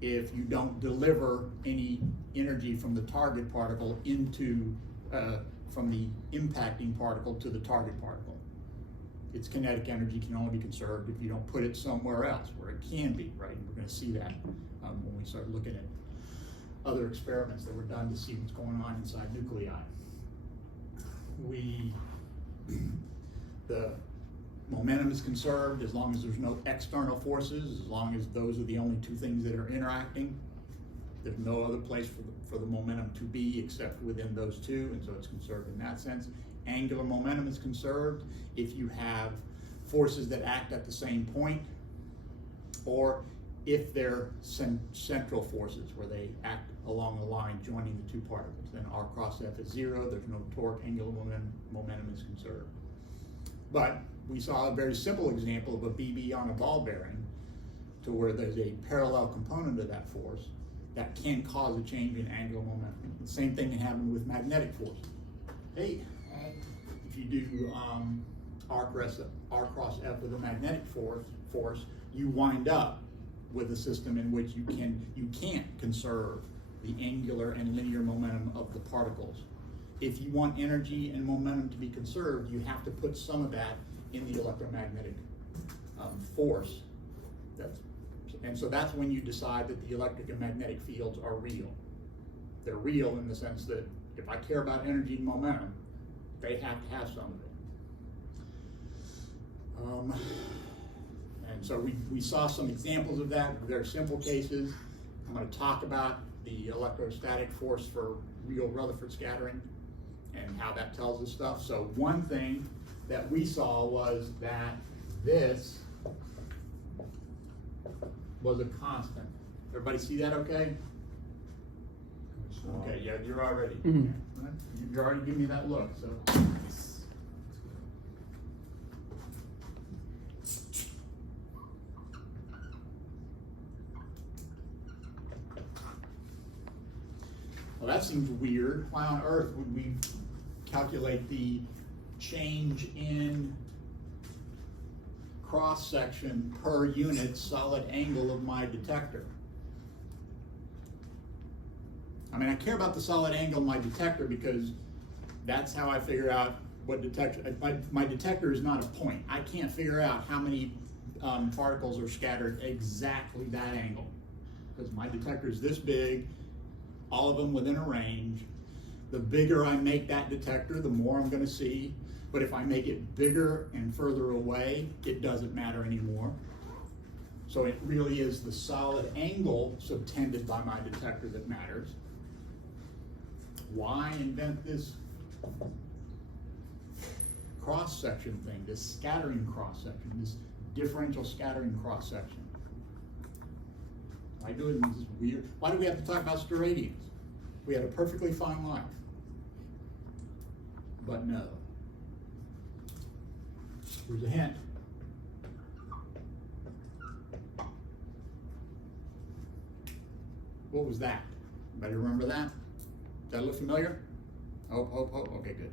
if you don't deliver any energy from the target particle into, from the impacting particle to the target particle. Its kinetic energy can only be conserved if you don't put it somewhere else where it can be, right? And we're going to see that when we start looking at other experiments that were done to see what's going on inside nuclei. The momentum is conserved as long as there's no external forces, as long as those are the only two things that are interacting. There's no other place for the momentum to be except within those two, and so it's conserved in that sense. Angular momentum is conserved if you have forces that act at the same point, or if they're central forces where they act along the line joining the two particles. Then R cross F is 0, there's no torque, angular momentum is conserved. But we saw a very simple example of a BB on a ball bearing to where there's a parallel component of that force that can cause a change in angular momentum. The same thing can happen with magnetic forces. Hey, if you do R cross F with a magnetic force, you wind up with a system in which you can't conserve the angular and linear momentum of the particles. If you want energy and momentum to be conserved, you have to put some of that in the electromagnetic force. And so that's when you decide that the electric and magnetic fields are real. They're real in the sense that if I care about energy and momentum, they have to have some of it. And so we saw some examples of that, very simple cases. I'm going to talk about the electrostatic force for real Rutherford scattering and how that tells us stuff. So one thing that we saw was that this was a constant. Everybody see that okay? Okay, yeah, you're already. Mm-hmm. You're already giving me that look, so. Well, that seems weird. Why on earth would we calculate the change in cross-section per unit solid angle of my detector? I mean, I care about the solid angle of my detector because that's how I figure out what detector. My detector is not a point. I can't figure out how many particles are scattered exactly that angle because my detector is this big, all of them within a range. The bigger I make that detector, the more I'm going to see. But if I make it bigger and further away, it doesn't matter anymore. So it really is the solid angle subtended by my detector that matters. Why invent this cross-section thing, this scattering cross-section, this differential scattering cross-section? Why do it in this weird? Why do we have to talk about steradians? We had a perfectly fine life. But no. Here's a hint. What was that? Anybody remember that? Does that look familiar? Oh, okay, good.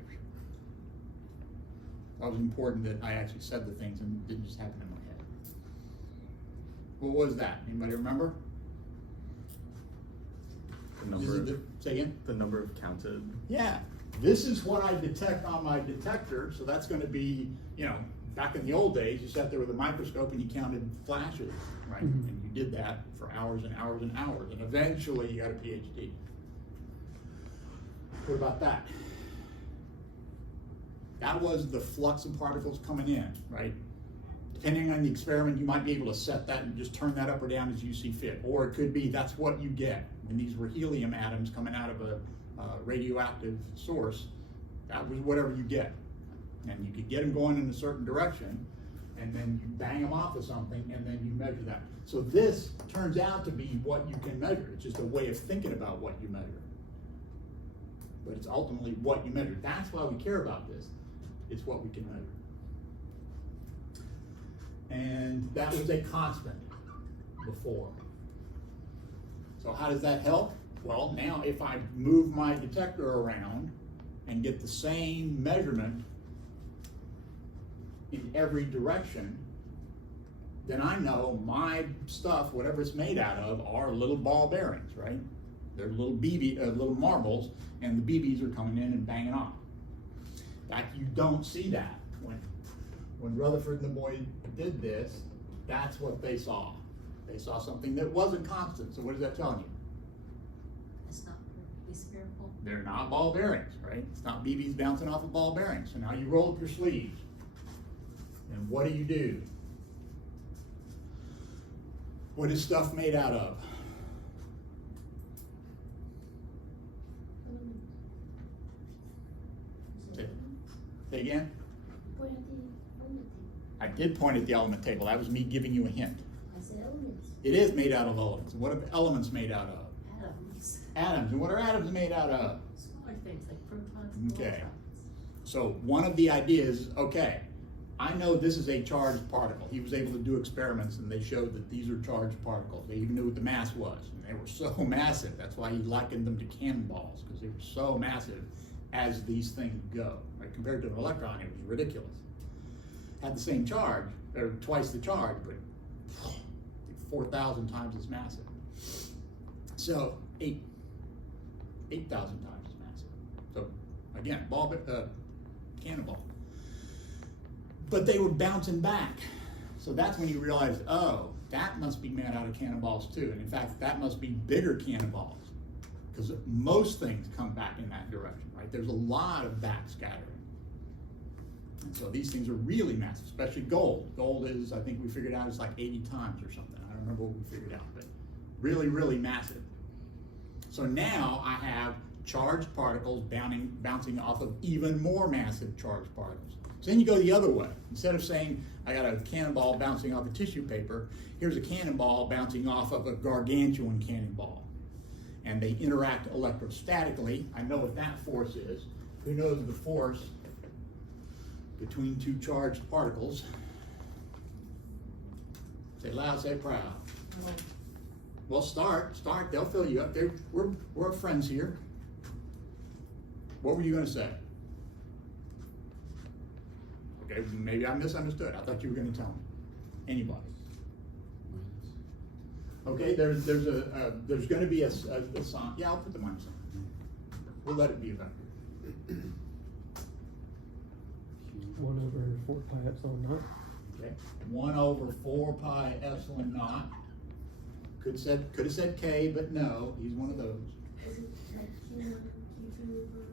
That was important that I actually said the things and it didn't just happen in my head. What was that? Anybody remember? The number, say again? the number of counted. Yeah, this is what I detect on my detector, so that's going to be, you know, back in the old days, you sat there with a microscope and you counted flashes, right? Mm-hmm. And you did that for hours and hours and hours, and eventually you got a PhD. What about that? That was the flux of particles coming in, right? Depending on the experiment, you might be able to set that and just turn that up or down as you see fit. Or it could be that's what you get. When these were helium atoms coming out of a radioactive source, that was whatever you get. And you could get them going in a certain direction, and then you bang them off of something, and then you measure that. So this turns out to be what you can measure. It's just a way of thinking about what you measure. But it's ultimately what you measure. That's why we care about this. It's what we can measure. And that was a constant before. So how does that help? Well, now if I move my detector around and get the same measurement in every direction, then I know my stuff, whatever it's made out of, are little ball bearings, right? They're little little marbles, and the BBs are coming in and banging off. In fact, you don't see that. When Rutherford and the boys did this, that's what they saw. They saw something that wasn't constant. So what is that telling you? It's not perfectly spherical. They're not ball bearings, right? It's not BBs bouncing off of ball bearings. So now you roll up your sleeves. And what do? What is stuff made out of? Say again? I did point at the element table. That was me giving you a hint. I said elements. It is made out of elements. What are elements made out of? Atoms. Atoms. And what are atoms made out of? Smaller things like protons. Okay. Electrons. So one of the ideas is, okay, I know this is a charged particle. He was able to do experiments and they showed that these are charged particles. They even knew what the mass was. And they were so massive. That's why he likened them to cannonballs, because they were so massive as these things go. Right? Compared to an electron, it was ridiculous. Had the same charge, or twice the charge, but 4,000 times as massive. So 8,000 times as massive. So again, cannonball. But they were bouncing back. So that's when you realize, oh, that must be made out of cannonballs too. And in fact, that must be bigger cannonballs, because most things come back in that direction, right? There's a lot of backscattering. And so these things are really massive, especially gold. Gold is, I think we figured out, it's like 80 times or something. I don't remember what we figured out, but really, really massive. So now I have charged particles bouncing off of even more massive charged particles. So then you go the other way. Instead of saying, I got a cannonball bouncing off of tissue paper, here's a cannonball bouncing off of a gargantuan cannonball. And they interact electrostatically. I know what that force is. Who knows the force between two charged particles? Say loud, say proud. Oh, Well, start, they'll fill you up. We're friends here. What were you gonna say? Okay, maybe I misunderstood. I thought you were gonna tell me. Anybody? Okay, there's gonna be a sign. Yeah, I'll put the minus on. We'll let it be a vector. 1/4 pi epsilon naught. Okay, 1/4 pi epsilon naught. Could have said K, but no, he's one of those. is it like Q1, Q2 over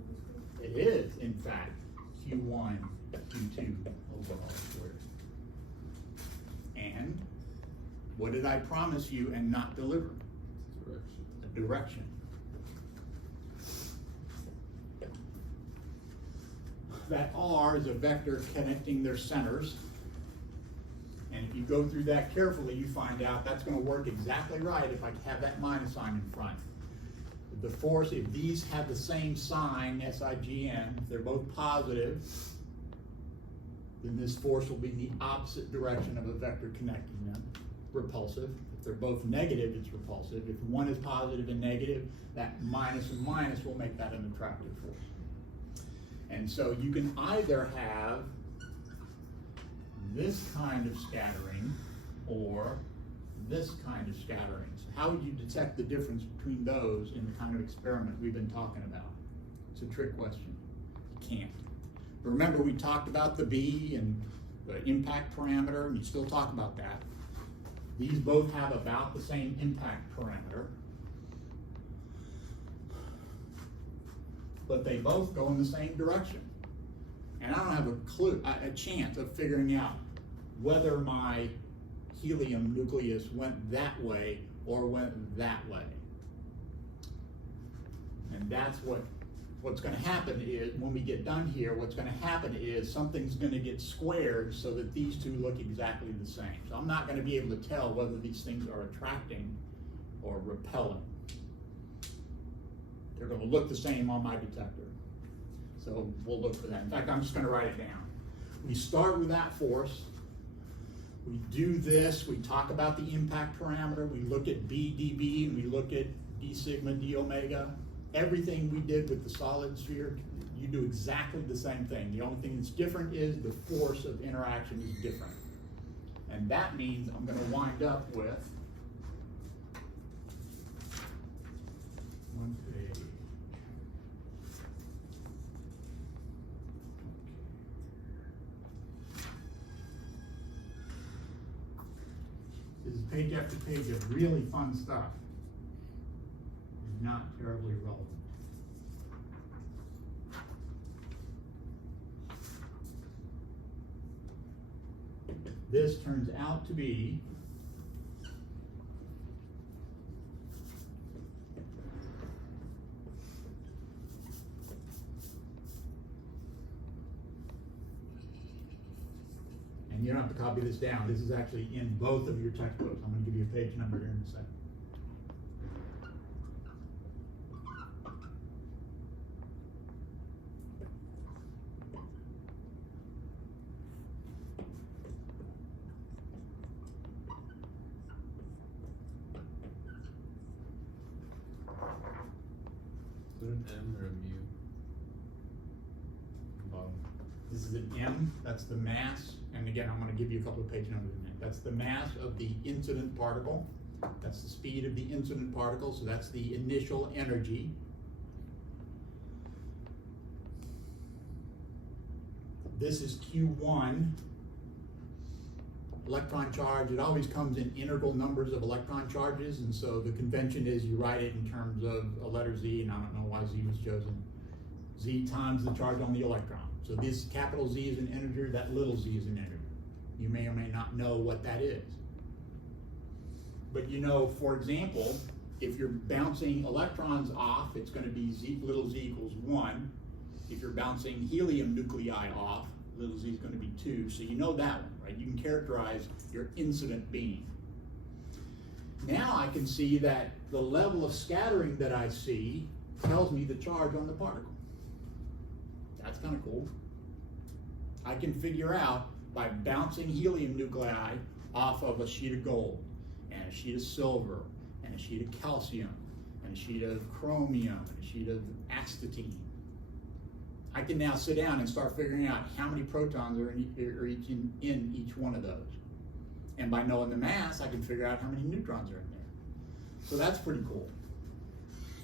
the It is, in fact, Q1, Q2 over all squared. And what did I promise you and not deliver? A direction. That R is a vector connecting their centers. And if you go through that carefully, you find out that's going to work exactly right if I have that minus sign in front. The force, if these have the same sign, SIGN, if they're both positive, then this force will be in the opposite direction of a vector connecting them, repulsive. If they're both negative, it's repulsive. If one is positive and negative, that minus and minus will make that an attractive force. And so you can either have this kind of scattering or this kind of scattering. So how would you detect the difference between those in the kind of experiment we've been talking about? It's a trick question. You can't. But remember, we talked about the B and the impact parameter, and you still talk about that. These both have about the same impact parameter, but they both go in the same direction. And I don't have a chance of figuring out whether my helium nucleus went that way or went that way. And that's what's going to happen is, when we get done here, what's going to happen is something's going to get squared so that these two look exactly the same. So I'm not going to be able to tell whether these things are attracting or repelling. They're going to look the same on my detector. So we'll look for that. In fact, I'm just going to write it down. We start with that force. We do this. We talk about the impact parameter. We look at B dB, and we look at d sigma, d omega. Everything we did with the solid sphere, you do exactly the same thing. The only thing that's different is the force of interaction is different. And that means I'm gonna wind up with one page. This is page after page of really fun stuff. Not terribly relevant. This turns out to be and you don't have to copy this down. This is actually in both of your textbooks. I'm going to give you a page number here in a second. Is it an M or a mu? Bottom. This is an M, that's the mass, and again, I'm going to give you a couple of page numbers in there. That's the mass of the incident particle. That's the speed of the incident particle, so that's the initial energy. This is Q1, electron charge. It always comes in integral numbers of electron charges, and so the convention is you write it in terms of a letter Z, and I don't know why Z was chosen. Z times the charge on the electron. So this capital Z is an integer, that little z is an integer. You may or may not know what that is. But you know, for example, if you're bouncing electrons off, it's going to be z, little z equals 1. If you're bouncing helium nuclei off, little z is going to be 2. So you know that one, right? You can characterize your incident beam. Now I can see that the level of scattering that I see tells me the charge on the particle. That's kind of cool. I can figure out by bouncing helium nuclei off of a sheet of gold, and a sheet of silver, and a sheet of calcium, and a sheet of chromium, and a sheet of astatine. I can now sit down and start figuring out how many protons are in each one of those. And by knowing the mass, I can figure out how many neutrons are in there. So that's pretty cool.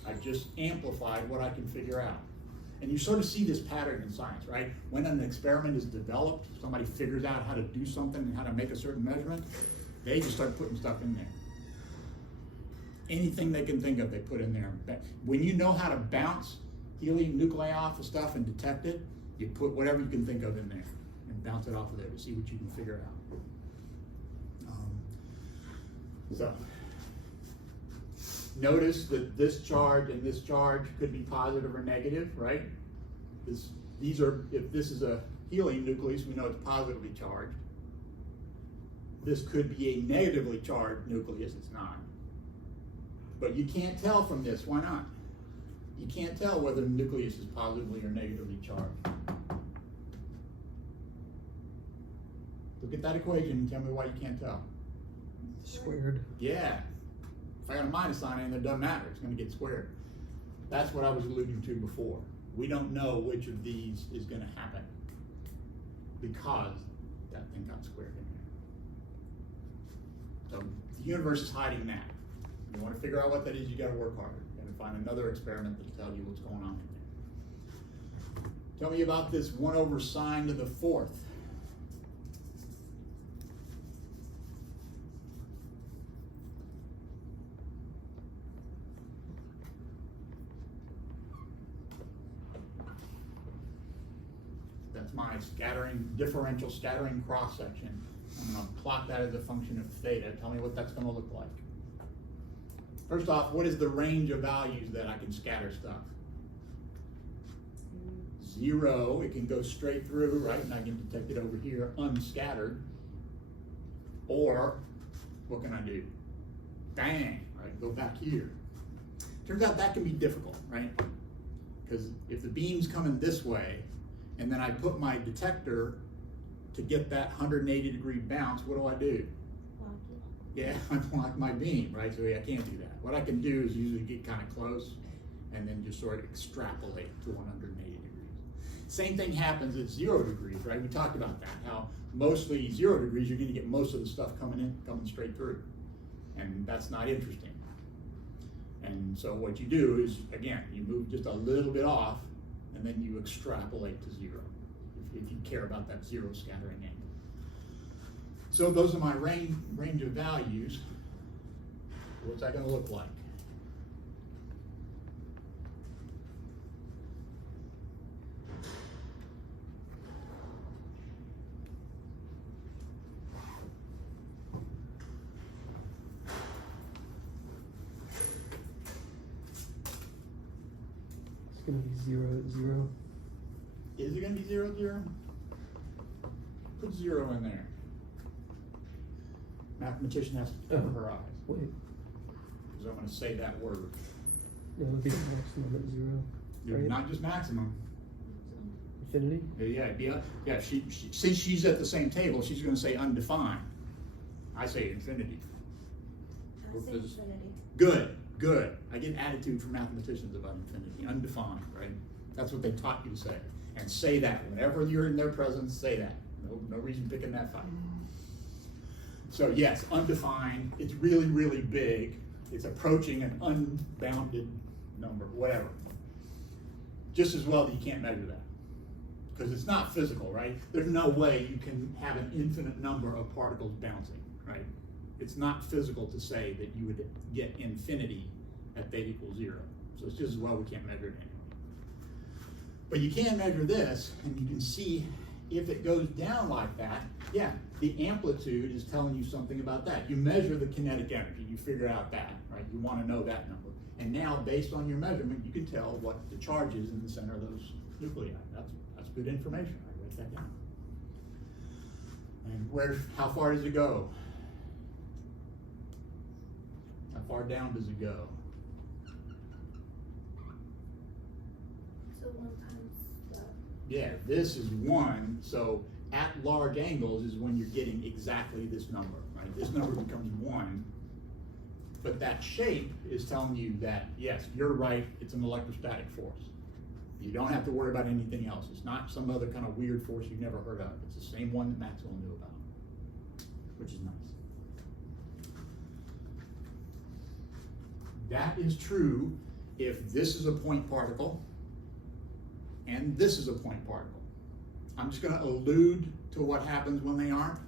I've just amplified what I can figure out. And you sort of see this pattern in science, right? When an experiment is developed, somebody figures out how to do something and how to make a certain measurement, they just start putting stuff in there. Anything they can think of, they put in there. When you know how to bounce helium nuclei off of stuff and detect it, you put whatever you can think of in there and bounce it off of there to see what you can figure out. So, notice that this charge and this charge could be positive or negative, right? If this is a helium nucleus, we know it's positively charged. This could be a negatively charged nucleus, it's not. But you can't tell from this, why not? You can't tell whether the nucleus is positively or negatively charged. Look at that equation and tell me why you can't tell. Squared. Yeah. If I got a minus sign in there, it doesn't matter. It's going to get squared. That's what I was alluding to before. We don't know which of these is going to happen because that thing got squared in there. So the universe is hiding that. If you want to figure out what that is, you got to work harder. You got to find another experiment that'll tell you what's going on in there. Tell me about this 1 over sine to the 4th. That's my scattering, differential scattering cross section. I'm going to plot that as a function of theta. Tell me what that's going to look like. First off, what is the range of values that I can scatter stuff? 0, it can go straight through, right? And I can detect it over here, unscattered. Or, what can I do? Bang, right? Go back here. Turns out that can be difficult, right? Because if the beam's coming this way, and then I put my detector to get that 180-degree bounce, what do? Lock it. Yeah, I block my beam, right? So yeah, I can't do that. What I can do is usually get kind of close and then just sort of extrapolate to 180 degrees. Same thing happens at 0 degrees, right? We talked about that, how mostly 0 degrees, you're gonna get most of the stuff coming straight through. And that's not interesting. And so what you do is, again, you move just a little bit off, and then you extrapolate to 0, if you care about that 0 scattering angle. So those are my range of values. What's that gonna look like? It's gonna be 0, 0. Is it gonna be 0, 0? Put 0 in there. Mathematician has to cover her eyes, Wait, because I'm gonna say that word. it would be the maximum at 0. Right? Not just maximum. Infinity? Yeah, she, since she's at the same table, she's gonna say undefined. I say infinity. I say infinity. Good. I get attitude from mathematicians about infinity, undefined, right? That's what they taught you to say. And say that, whenever you're in their presence, say that. No reason picking that fight. So yes, undefined, it's really, really big. It's approaching an unbounded number, whatever. Just as well that you can't measure that. Because it's not physical, right? There's no way you can have an infinite number of particles bouncing, right? It's not physical to say that you would get infinity at theta equals 0. So it's just as well we can't measure it anyway. But you can measure this, and you can see if it goes down like that, yeah, the amplitude is telling you something about that. You measure the kinetic energy, you figure out that, right? You want to know that number. And now, based on your measurement, you can tell what the charge is in the center of those nuclei. That's good information. I write that down. And how far does it go? How far down does it go? So 1 times that. Yeah, this is 1, so at large angles is when you're getting exactly this number, right? This number becomes 1, but that shape is telling you that, yes, you're right, it's an electrostatic force. You don't have to worry about anything else. It's not some other kind of weird force you've never heard of. It's the same one that Maxwell knew about, which is nice. That is true if this is a point particle and this is a point particle. I'm just going to allude to what happens when they aren't.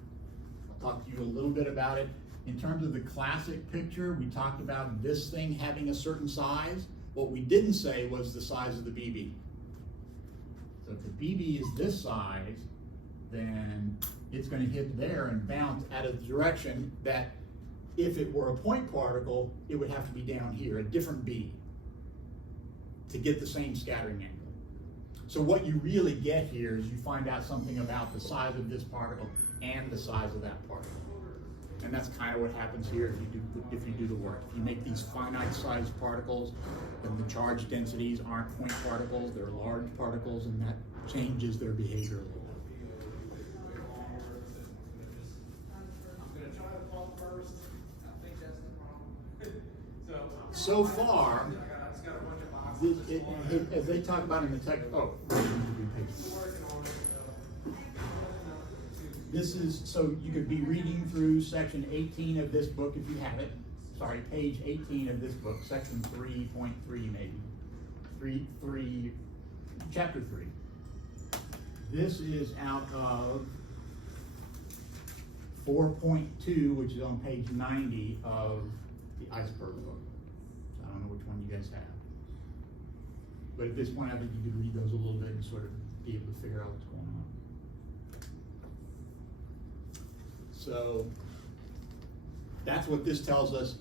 I'll talk to you a little bit about it. In terms of the classic picture, we talked about this thing having a certain size. What we didn't say was the size of the BB. So if the BB is this size, then it's going to hit there and bounce out of the direction that if it were a point particle, it would have to be down here, a different B, to get the same scattering angle. So what you really get here is you find out something about the size of this particle and the size of that particle. And that's kind of what happens here if you do the work. If you make these finite sized particles, then the charge densities aren't point particles, they're large particles, and that changes their behavior a little bit. So far, as they talk about in the text, this is, so you could be reading through section 18 of this book if you have it. Sorry, page 18 of this book, section 3.3 maybe. Chapter 3. This is out of 4.2, which is on page 90 of the iceberg book. I don't know which one you guys have. But at this point, I think you could read those a little bit and sort of be able to figure out what's going on. So that's what this tells us,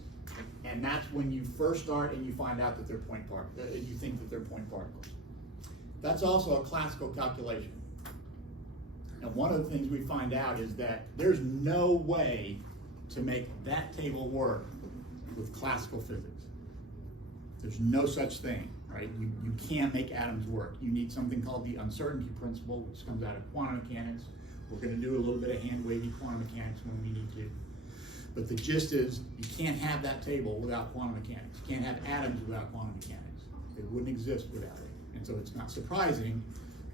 and that's when you first start and you find out that they're point particles, you think that they're point particles. That's also a classical calculation. And one of the things we find out is that there's no way to make that table work with classical physics. There's no such thing, right? You can't make atoms work. You need something called the uncertainty principle, which comes out of quantum mechanics. We're going to do a little bit of hand-wavy quantum mechanics when we need to. But the gist is, you can't have that table without quantum mechanics. You can't have atoms without quantum mechanics. They wouldn't exist without it. And so it's not surprising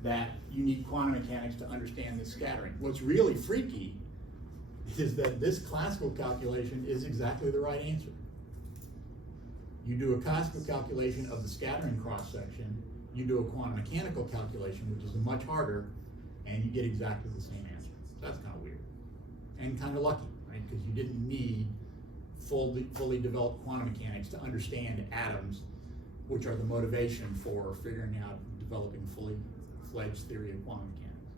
that you need quantum mechanics to understand this scattering. What's really freaky is that this classical calculation is exactly the right answer. You do a classical calculation of the scattering cross-section, you do a quantum mechanical calculation, which is much harder, and you get exactly the same answer. That's kind of weird. And kind of lucky, right? Because you didn't need fully developed quantum mechanics to understand atoms, which are the motivation for figuring out developing fully fledged theory of quantum mechanics.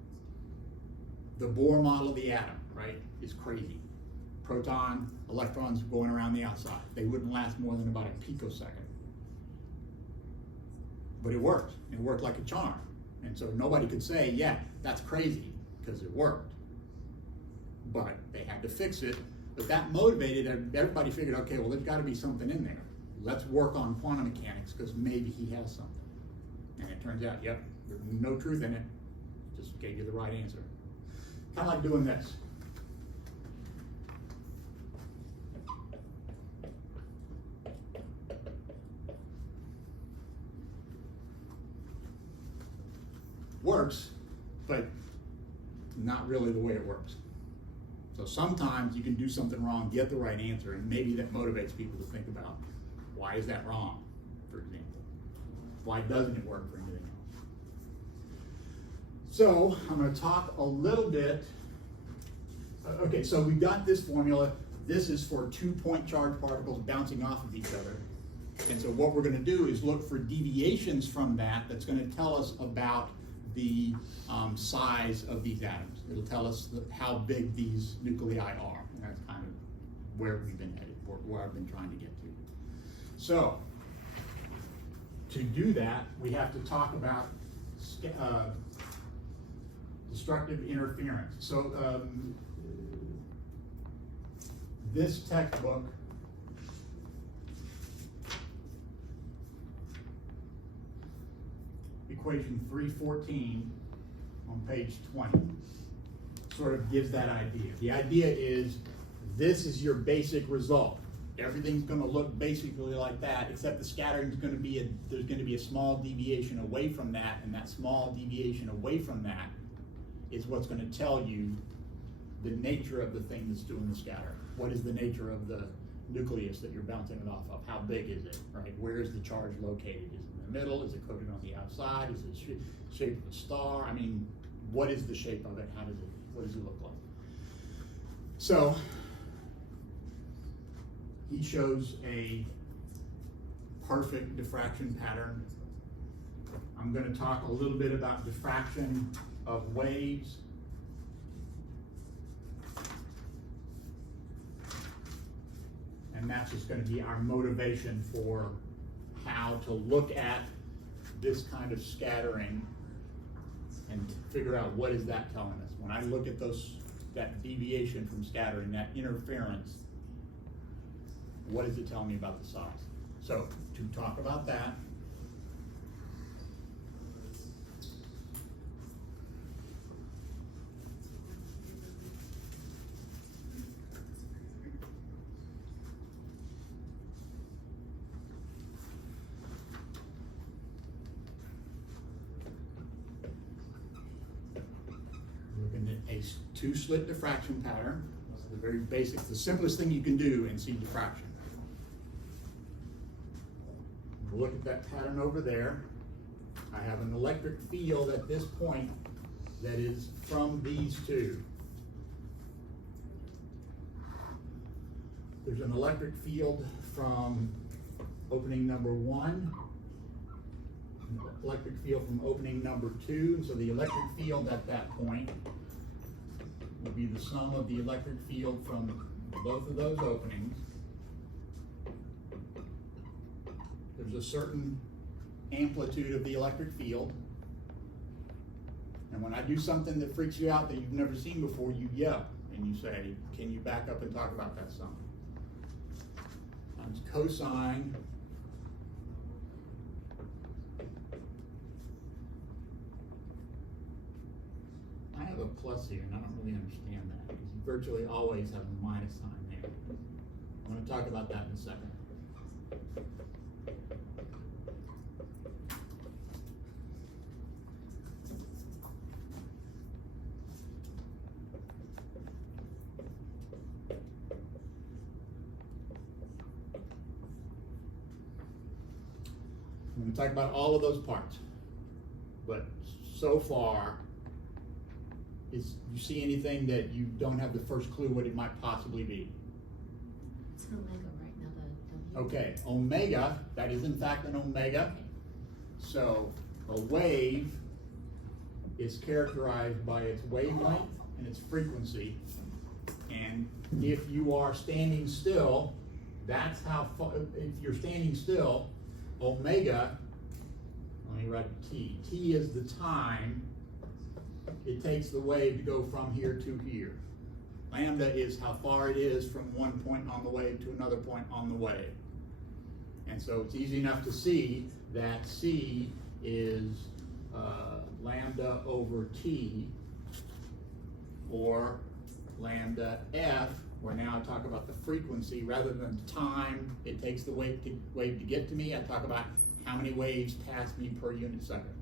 The Bohr model of the atom, right, is crazy. Proton, electrons going around the outside. They wouldn't last more than about a picosecond. But it worked. It worked like a charm. And so nobody could say, yeah, that's crazy, because it worked. But they had to fix it. But that motivated everybody. Figured, okay, well, there's got to be something in there. Let's work on quantum mechanics, because maybe he has something. And it turns out, yep, there's no truth in it. Just gave you the right answer. Kind of like doing this. Works, but not really the way it works. So sometimes you can do something wrong, get the right answer, and maybe that motivates people to think about, why is that wrong, for example? Why doesn't it work for anything else? So I'm going to talk a little bit. Okay, so we got this formula. This is for 2-point charged particles bouncing off of each other. And so what we're going to do is look for deviations from that that's going to tell us about the size of these atoms. It'll tell us how big these nuclei are. And that's kind of where we've been headed, where I've been trying to get to. So, to do that, we have to talk about destructive interference. So, this textbook equation 314 on page 20 sort of gives that idea. The idea is this is your basic result. Everything's going to look basically like that, except the scattering is going to be there's going to be a small deviation away from that, and that small deviation away from that is what's going to tell you the nature of the thing that's doing the scattering. What is the nature of the nucleus that you're bouncing it off of? How big is it, right? Where is the charge located? Is it in the middle? Is it coated on the outside? Is it shape of a star? I mean, what is the shape of it? What does it look like? So, he shows a perfect diffraction pattern. I'm going to talk a little bit about diffraction of waves. And that's just going to be our motivation for how to look at this kind of scattering and figure out what is that telling us. When I look at that deviation from scattering, that interference, what does it tell me about the size? So to talk about that, a two-slit diffraction pattern. This is the very basic, the simplest thing you can do and see diffraction. We'll look at that pattern over there. I have an electric field at this point that is from these two. There's an electric field from opening number 1, an electric field from opening number 2, and so the electric field at that point will be the sum of the electric field from both of those openings. There's a certain amplitude of the electric field. And when I do something that freaks you out that you've never seen before, you yell and you say, can you back up and talk about that sum? Times cosine I have a plus here, and I don't really understand that, because you virtually always have a minus sign there. I'm going to talk about that in a second. I'm gonna talk about all of those parts. But so far, you see anything that you don't have the first clue what it might possibly be? It's an omega right now, the W. Okay, omega, that is in fact an omega. So a wave is characterized by its wavelength and its frequency. And if you are standing still, that's how far, if you're standing still, omega, let me write T. T is the time it takes the wave to go from here to here. Lambda is how far it is from one point on the wave to another point on the wave. And so it's easy enough to see that C is lambda over T, or lambda F, where now I talk about the frequency rather than the time it takes the wave to get to me. I talk about how many waves pass me per unit second.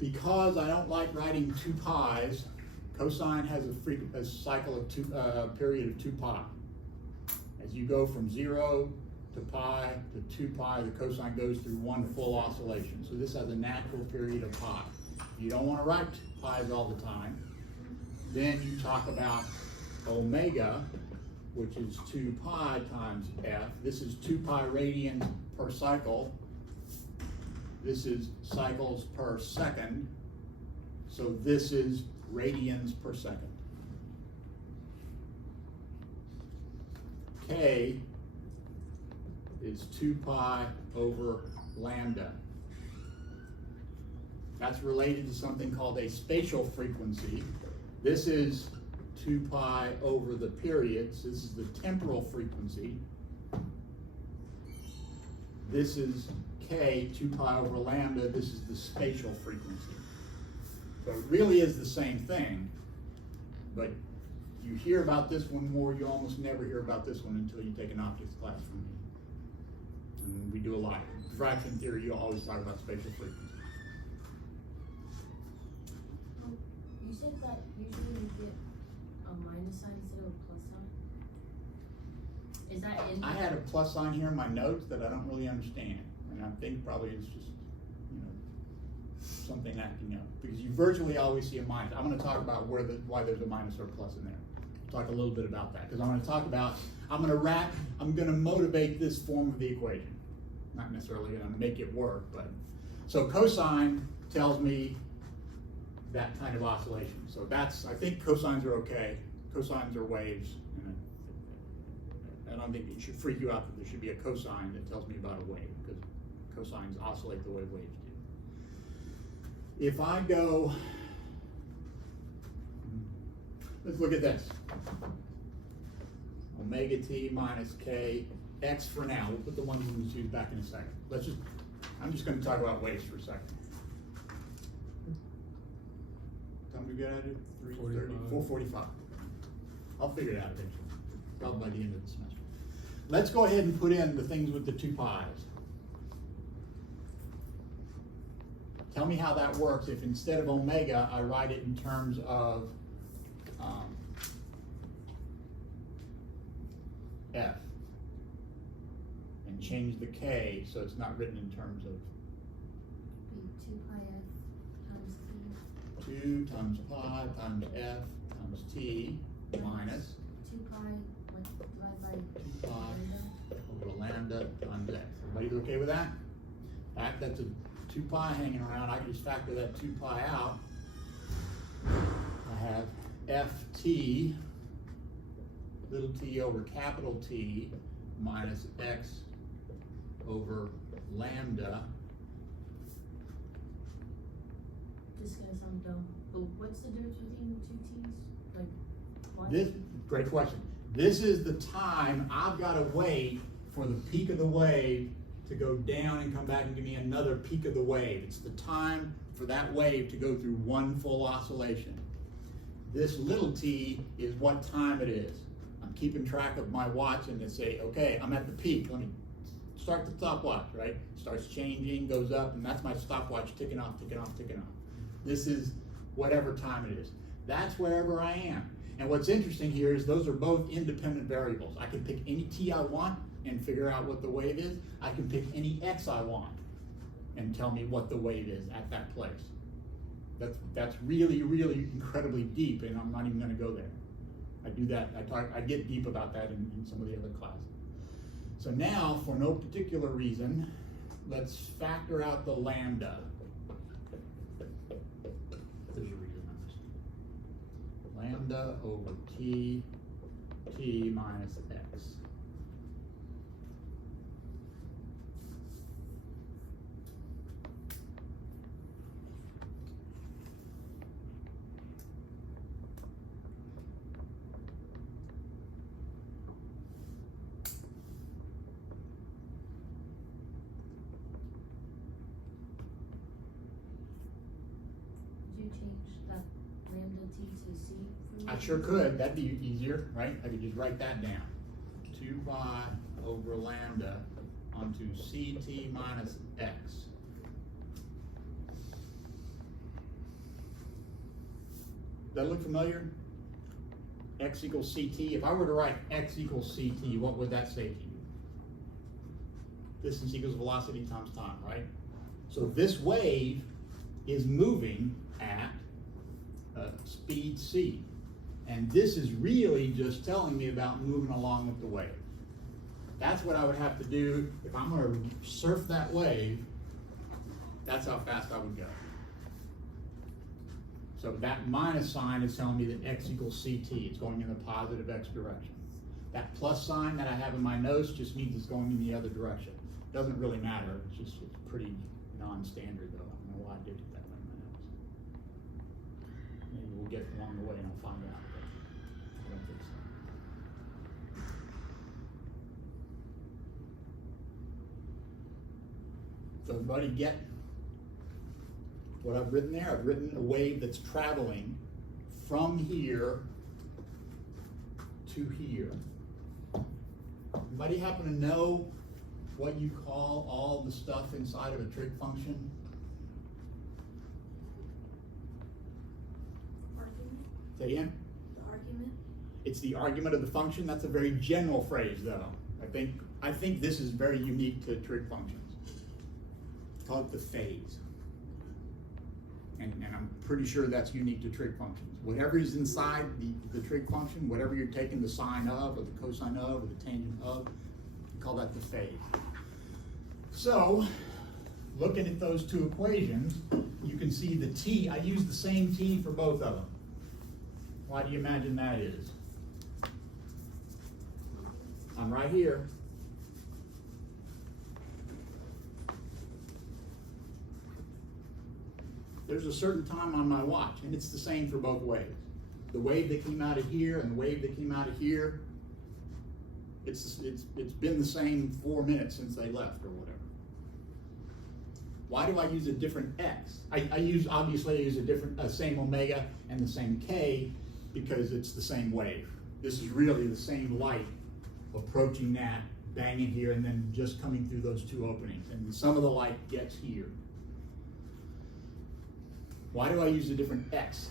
Because I don't like writing 2 pi's, cosine has a cycle of period of 2 pi. As you go from 0 to pi to 2 pi, the cosine goes through one full oscillation. So this has a natural period of pi. You don't want to write pi's all the time. Then you talk about omega, which is 2 pi times F. This is 2 pi radians per cycle. This is cycles per second. So this is radians per second. K is 2 pi over lambda. That's related to something called a spatial frequency. This is 2 pi over the periods. This is the temporal frequency. This is K, 2 pi over lambda. This is the spatial frequency. So it really is the same thing, but you hear about this one more, you almost never hear about this one until you take an optics class from me. And we do a lot. Diffraction theory, you always talk about spatial frequency. You said that usually you get a minus sign instead of a plus sign? Is that in? I had a plus sign here in my notes that I don't really understand, and I think probably it's just, something acting up, because you virtually always see a minus. I'm going to talk about why there's a minus or a plus in there. Talk a little bit about that, because I'm going to talk about, I'm going to motivate this form of the equation. Not necessarily going to make it work, but, so cosine tells me that kind of oscillation. So that's, I think cosines are okay. Cosines are waves, and I don't think it should freak you out that there should be a cosine that tells me about a wave, because cosines oscillate the way waves do. If I go, let's look at this. Omega t minus k, x for now. We'll put the ones we choose back in a second. I'm just going to talk about waves for a second. Time to get at it? 3:30, 4:45. I'll figure it out eventually, probably by the end of the semester. Let's go ahead and put in the things with the 2 pi's. Tell me how that works if instead of omega, I write it in terms of F, and change the K so it's not written in terms of 2 pi F times T. 2 times pi times F times T minus 2 pi divided by 2 pi lambda. over lambda times X. Everybody okay with that? That's a 2 pi hanging around. I can just factor that 2 pi out. I have ft, little t over capital T, minus x over lambda. This is gonna sound dumb, but what's the difference between 2 T's? Like, why? This, great question. This is the time I've got to wait for the peak of the wave to go down and come back and give me another peak of the wave. It's the time for that wave to go through one full oscillation. This little t is what time it is. I'm keeping track of my watch and to say, okay, I'm at the peak. Let me start the stopwatch, right? Starts changing, goes up, and that's my stopwatch ticking off, ticking off, ticking off. This is whatever time it is. That's wherever I am. And what's interesting here is those are both independent variables. I can pick any t I want. and figure out what the wave is, I can pick any x I want and tell me what the wave is at that place. That's really, really incredibly deep, and I'm not even gonna go there. I do that, I get deep about that in some of the other classes. So now, for no particular reason, let's factor out the lambda. There's a reason on this. Lambda over t minus x. Did you change that lambda t to c? I sure could, that'd be easier, right? I could just write that down. 2 pi over lambda onto ct minus x. Does that look familiar? X equals ct. If I were to write x equals ct, what would that say to you? Distance equals velocity times time, right? So this wave is moving at speed c. And this is really just telling me about moving along with the wave. That's what I would have to do if I'm gonna surf that wave. That's how fast I would go. So that minus sign is telling me that x equals ct. It's going in the positive x direction. That plus sign that I have in my notes just means it's going in the other direction. Doesn't really matter. It's pretty non-standard though. I don't know why I did it that way in my notes. Maybe we'll get along the way and I'll find out. But I don't think so. So everybody get what I've written there? I've written a wave that's traveling from here to here. Anybody happen to know what you call all the stuff inside of a trig function? Argument, Say again? the argument. It's the argument of the function. That's a very general phrase though. I think this is very unique to trig functions. Call it the phase. And I'm pretty sure that's unique to trig functions. Whatever is inside the trig function, whatever you're taking the sine of, or the cosine of, or the tangent of, you call that the phase. So, looking at those two equations, you can see the t, I use the same t for both of them. Why do you imagine that is? I'm right here. There's a certain time on my watch, and it's the same for both waves. The wave that came out of here and the wave that came out of here, it's been the same 4 minutes since they left or whatever. Why do I use a different x? Obviously I use a same omega and the same k because it's the same wave. This is really the same light approaching that, banging here, and then just coming through those two openings. And some of the light gets here. Why do I use a different x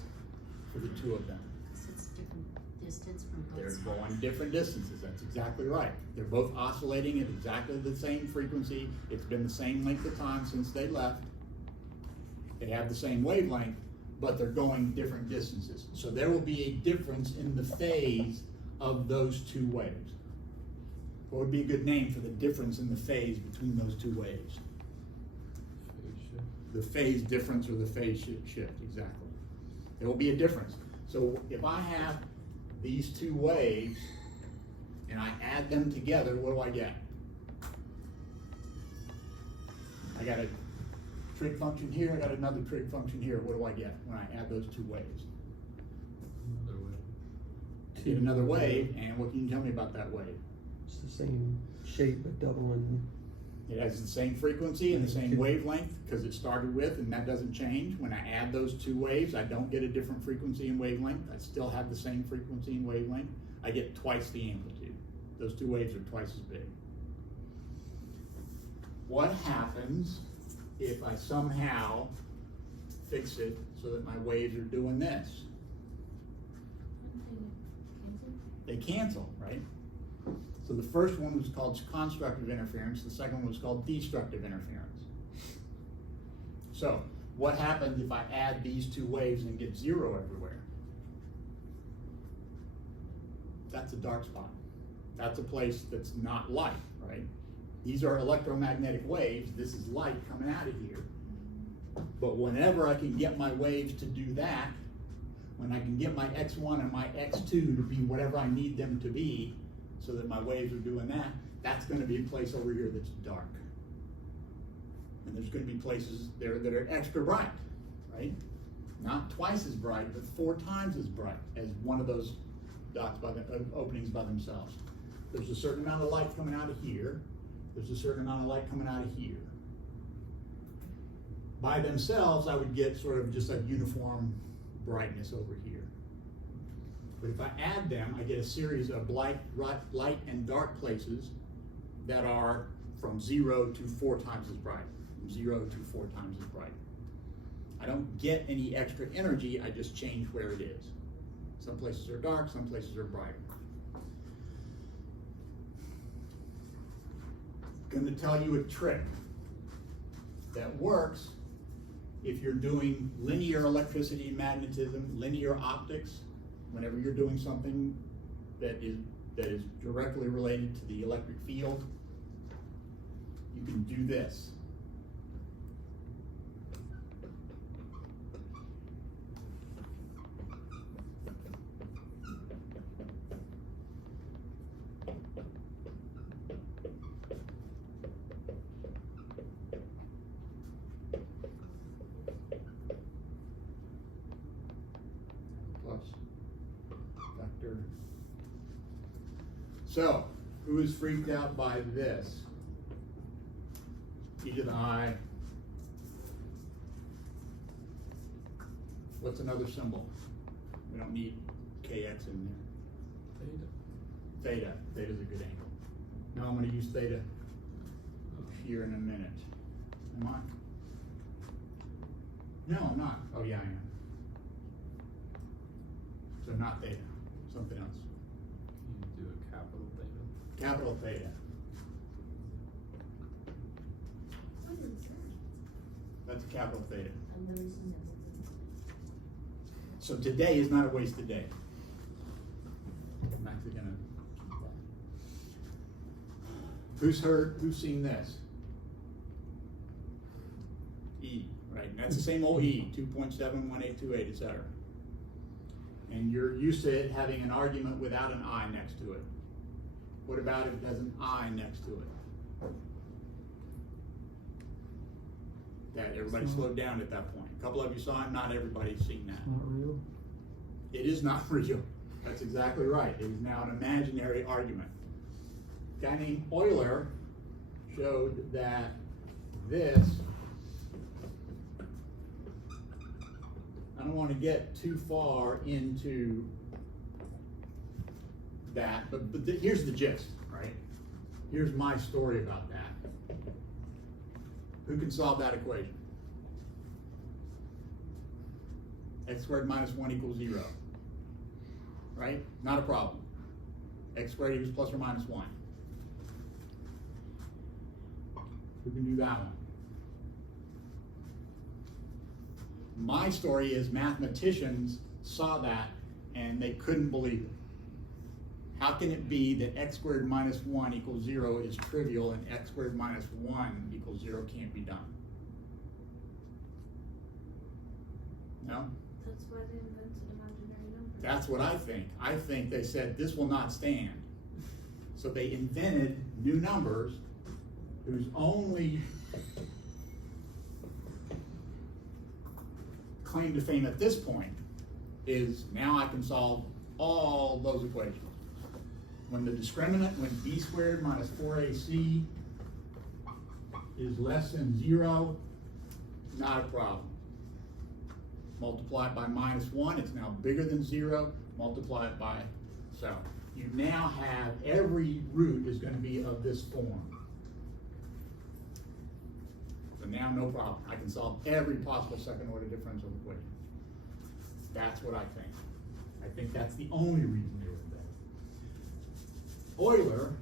for the two of them? Because it's different distance from both They're sides. going different distances, that's exactly right. They're both oscillating at exactly the same frequency. It's been the same length of time since they left. They have the same wavelength, but they're going different distances. So there will be a difference in the phase of those two waves. What would be a good name for the difference in the phase between those two waves? Phase shift. The phase difference or the phase shift, exactly. There will be a difference. So if I have these two waves and I add them together, what do I get? I got a trig function here, I got another trig function here. What do I get when I add those two waves? Another way. I get another wave, and what can you tell me about that wave? It's the same shape but double in. It has the same frequency and the same wavelength because it started with, and that doesn't change. When I add those two waves, I don't get a different frequency and wavelength. I still have the same frequency and wavelength. I get twice the amplitude. Those two waves are twice as big. What happens if I somehow fix it so that my waves are doing this? They cancel, right? So the first one was called constructive interference, the second one was called destructive interference. So what happens if I add these two waves and get zero everywhere? That's a dark spot. That's a place that's not light, right? These are electromagnetic waves. This is light coming out of here. But whenever I can get my waves to do that, when I can get my x1 and my x2 to be whatever I need them to be, so that my waves are doing that, that's going to be a place over here that's dark. And there's going to be places there that are extra bright, right? Not twice as bright, but 4 times as bright as one of those dots by the openings by themselves. There's a certain amount of light coming out of here. There's a certain amount of light coming out of here. By themselves, I would get sort of just a uniform brightness over here. But if I add them, I get a series of light and dark places that are from 0 to 4 times as bright. From 0 to 4 times as bright. I don't get any extra energy, I just change where it is. Some places are dark, some places are brighter. I'm going to tell you a trick that works if you're doing linear electricity and magnetism, linear optics, whenever you're doing something that is directly related to the electric field, you can do this. Vector. So, who is freaked out by this? E to the I. What's another symbol? We don't need KX in there. Theta. Theta's a good angle. Now I'm going to use theta here in a minute. Am I? No, I'm not. Oh yeah, I am. So not theta, something else. You do a capital theta. Capital theta. What is that? That's a capital theta. I've never seen that. So today is not a wasted day. I'm actually gonna keep that. Who's seen this? E, right? And that's the same old E, 2.71828, etc. And you're used to it having an argument without an I next to it. What about if it has an I next to it? That everybody slowed down at that point. A couple of you saw it, not everybody's seen that. Not real. It is not real. That's exactly right. It is now an imaginary argument. A guy named Euler showed that this, I don't want to get too far into that, but here's the gist, right? Here's my story about that. Who can solve that equation? X squared minus 1 equals 0. Right? Not a problem. X squared equals plus or minus 1. Who can do that one? My story is mathematicians saw that and they couldn't believe it. How can it be that x squared minus 1 equals 0 is trivial and x squared minus 1 equals 0 can't be done? No? That's why they invented imaginary numbers. That's what I think. I think they said this will not stand. So they invented new numbers whose only claim to fame at this point is now I can solve all those equations. When the discriminant, when b squared minus 4ac is less than 0, not a problem. Multiply it by minus 1, it's now bigger than 0. Multiply it by, so you now have every root is going to be of this form. So now no problem. I can solve every possible second order differential equation. That's what I think. I think that's the only reason they were there. Euler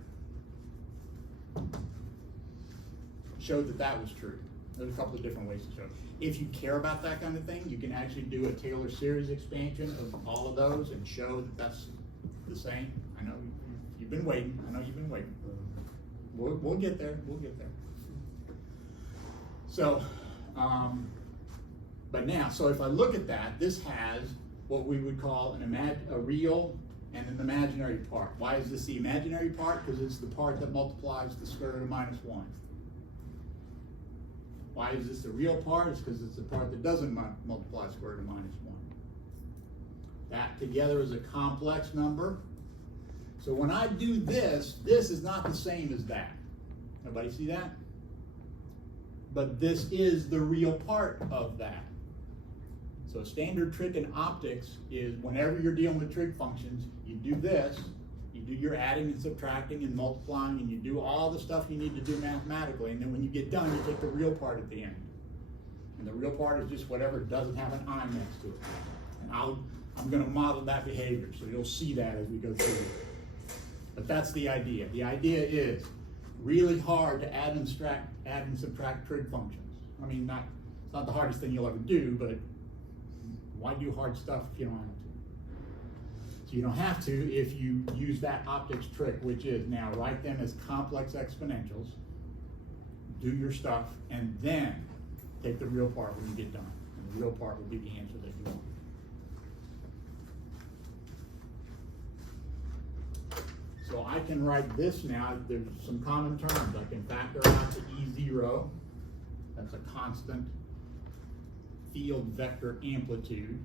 showed that that was true. There's a couple of different ways to show it. If you care about that kind of thing, you can actually do a Taylor series expansion of all of those and show that that's the same. I know you've been waiting. I know you've been waiting. We'll get there. We'll get there. So, but now, so if I look at that, this has what we would call a real and an imaginary part. Why is this the imaginary part? Because it's the part that multiplies the square root of -1. Why is this the real part? It's because it's the part that doesn't multiply square root of -1. That together is a complex number. So when I do this, this is not the same as that. Everybody see that? But this is the real part of that. So a standard trick in optics is whenever you're dealing with trig functions, you do this, you do your adding and subtracting and multiplying, and you do all the stuff you need to do mathematically, and then when you get done, you take the real part at the end. And the real part is just whatever doesn't have an I next to it. And I'm going to model that behavior, so you'll see that as we go through it. But that's the idea. The idea is really hard to add and subtract trig functions. I mean, it's not the hardest thing you'll ever do, but why do hard stuff if you don't have to? So you don't have to if you use that optics trick, which is now write them as complex exponentials, do your stuff, and then take the real part when you get done. And the real part will be the answer that you want. So I can write this now. There's some common terms. I can factor out to E0. That's a constant field vector amplitude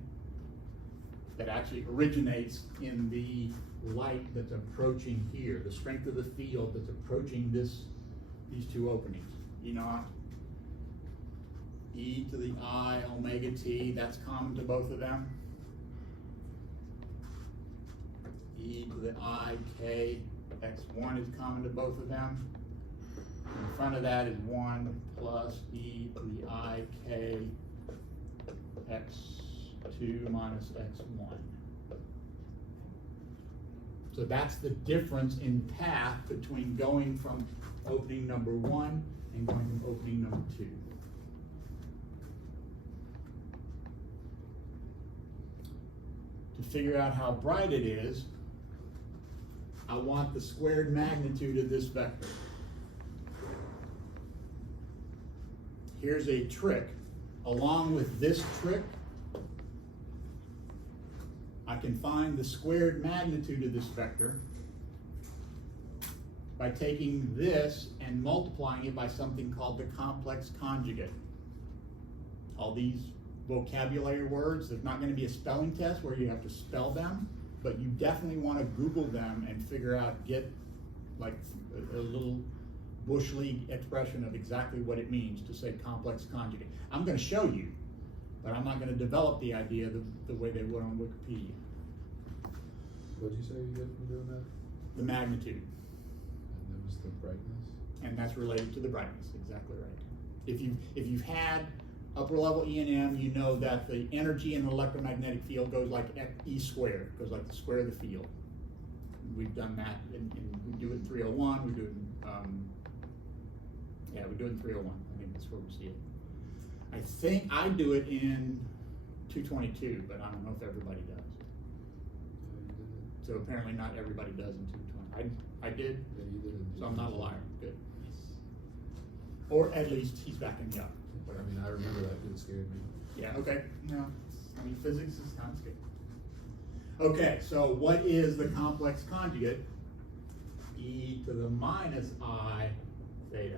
that actually originates in the light that's approaching here, the strength of the field that's approaching these two openings. E naught, e to the I omega t, that's common to both of them. E to the I k x1 is common to both of them. In front of that is 1 plus e to the I k x2 minus x1. So that's the difference in path between going from opening number 1 and going from opening number 2. To figure out how bright it is, I want the squared magnitude of this vector. Here's a trick. Along with this trick, I can find the squared magnitude of this vector by taking this and multiplying it by something called the complex conjugate. All these vocabulary words, there's not going to be a spelling test where you have to spell them, but you definitely want to Google them and figure out, get like a little Bush League expression of exactly what it means to say complex conjugate. I'm going to show you, but I'm not going to develop the idea the way they would on Wikipedia. What did you say you get from doing that? The magnitude. And that was the brightness? And that's related to the brightness, exactly right. If you've had upper level E&M, you know that the energy in an electromagnetic field goes like E squared, goes like the square of the field. We've done that, we do it in 301, we do it in, we do it in 301, I think that's where we see it. I think I do it in 222, but I don't know if everybody does. So apparently not everybody does in 220. I did, Yeah, you did it. so I'm not a liar, good. Or at least he's backing me up. I mean, I remember that, it scared me. Yeah, okay, no, I mean, physics is kind of scary. Okay, so what is the complex conjugate? E to the minus I theta.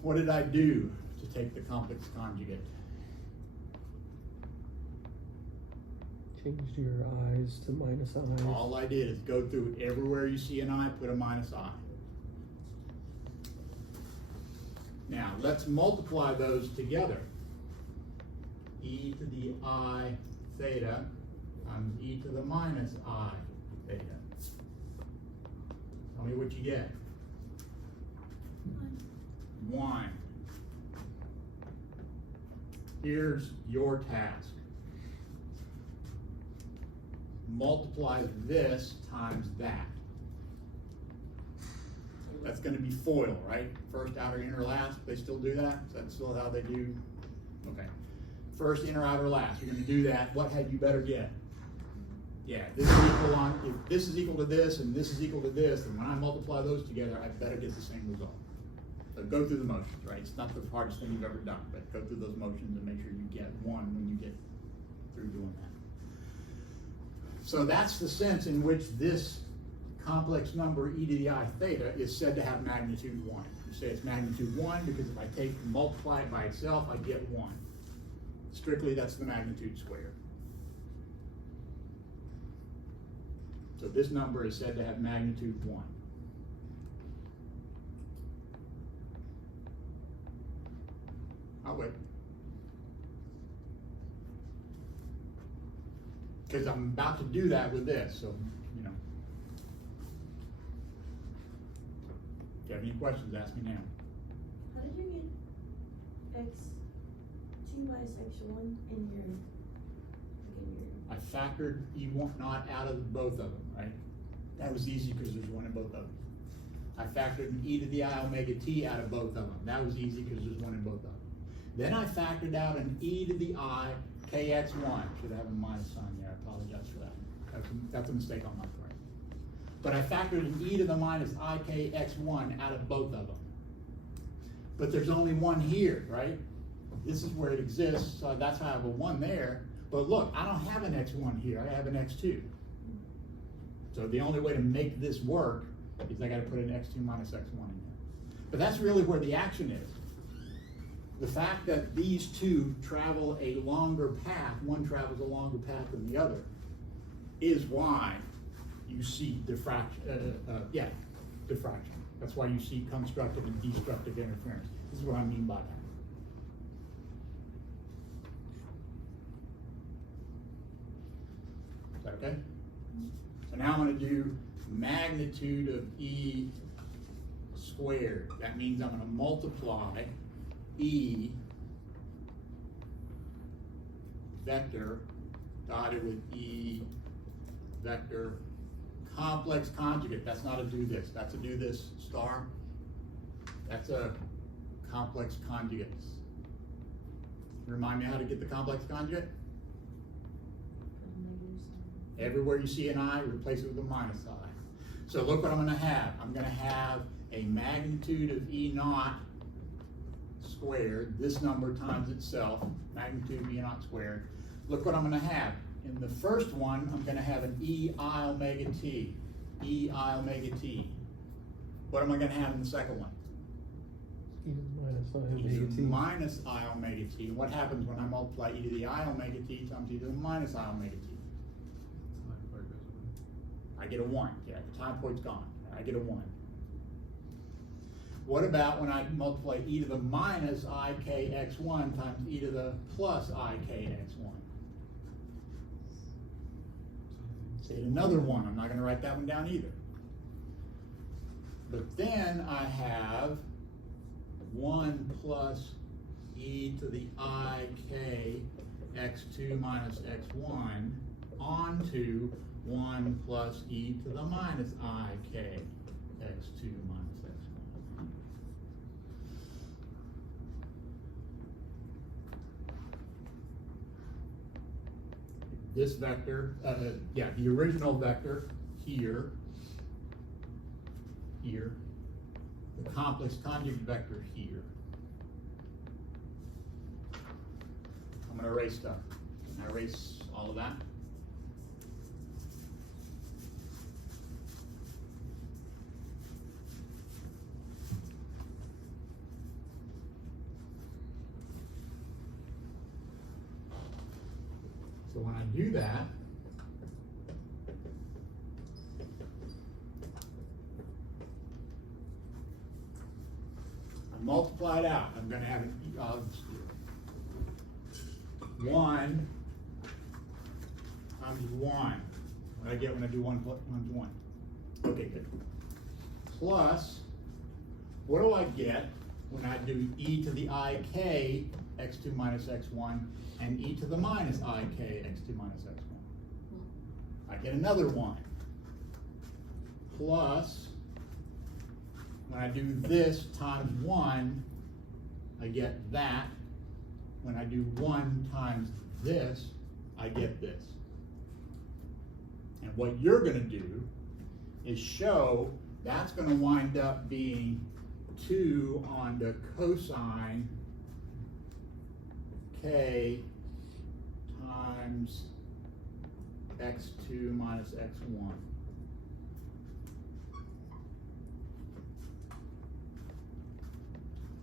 What did I do to take the complex conjugate? Changed your I's to minus I's. All I did is go through everywhere you see an I, put a minus I. Now, let's multiply those together. E to the I theta times e to the minus I theta. Tell me what you get. Here's your task. Multiply this times that. That's gonna be FOIL, right? First, outer, inner, last. They still do that? Is that still how they do? Okay. First, inner, outer, last. You're gonna do that. What had you better get? Yeah, this is equal on, if this is equal to this and this is equal to this, then when I multiply those together, I better get the same result. So go through the motions, right? It's not the hardest thing you've ever done, but go through those motions and make sure you get one when you get through doing that. So that's the sense in which this complex number e to the I theta is said to have magnitude 1. You say it's magnitude 1 because if I take and multiply it by itself, I get 1. Strictly, that's the magnitude squared. So this number is said to have magnitude 1. I'll wait. Because I'm about to do that with this, so, you know. If you have any questions, ask me now. How did you get x2 y section 1 in your, I factored E1 not out of both of them, right? That was easy because there's one in both of them. I factored an e to the I omega t out of both of them. That was easy because there's one in both of them. Then I factored out an e to the I kx1. Should have a minus sign there. I apologize for that. That's a mistake on my part. But I factored an e to the minus I kx1 out of both of them. But there's only one here, right? This is where it exists, so that's why I have a 1 there. But look, I don't have an x1 here, I have an x2. So the only way to make this work is I gotta put an x2 minus x1 in there. But that's really where the action is. The fact that these two travel a longer path, one travels a longer path than the other, is why you see diffraction. That's why you see constructive and destructive interference. This is what I mean by that. Okay? So now I'm going to do magnitude of E squared. That means I'm going to multiply E vector dotted with E vector complex conjugate. That's not a do this. That's a do this star. That's a complex conjugate. Remind me how to get the complex conjugate? Everywhere you see an I, replace it with a minus I. So look what I'm going to have. I'm going to have a magnitude of E naught squared, this number times itself, magnitude of E naught squared. Look what I'm going to have. In the first one, I'm going to have an E I omega t. E I omega t. What am I going to have in the second one? E minus I omega E t. minus I omega t. And what happens when I multiply E to the I omega t times E to the minus I omega t? I get a 1. Yeah, the time point's gone. I get a 1. What about when I multiply e to the minus I k x1 times e to the plus I k x1? Say another 1. I'm not going to write that one down either. But then I have 1 plus e to the I k x2 minus x1 onto 1 plus e to the minus I k x2 minus x1. This vector, the original vector here, the complex conjugate vector here. I'm going to erase stuff. Can I erase all of that? So when I do that, I multiply it out. I'm going to have 1 times 1. What do I get when I do 1 times 1? Okay, good. Plus, what do I get when I do e to the ik x2 minus x1 and e to the minus ik x2 minus x1. I get another one. Plus, when I do this times 1, I get that. When I do 1 times this, I get this. And what you're going to do is show that's going to wind up being 2 on the cosine k times x2 minus x1.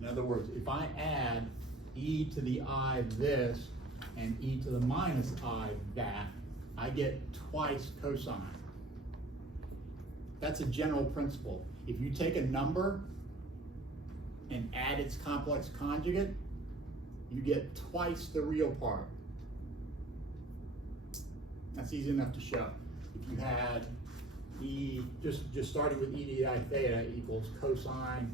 In other words, if I add e to the I this and e to the minus I that, I get twice cosine. That's a general principle. If you take a number and add its complex conjugate, you get twice the real part. That's easy enough to show. If you had e, just starting with e to the I theta equals cosine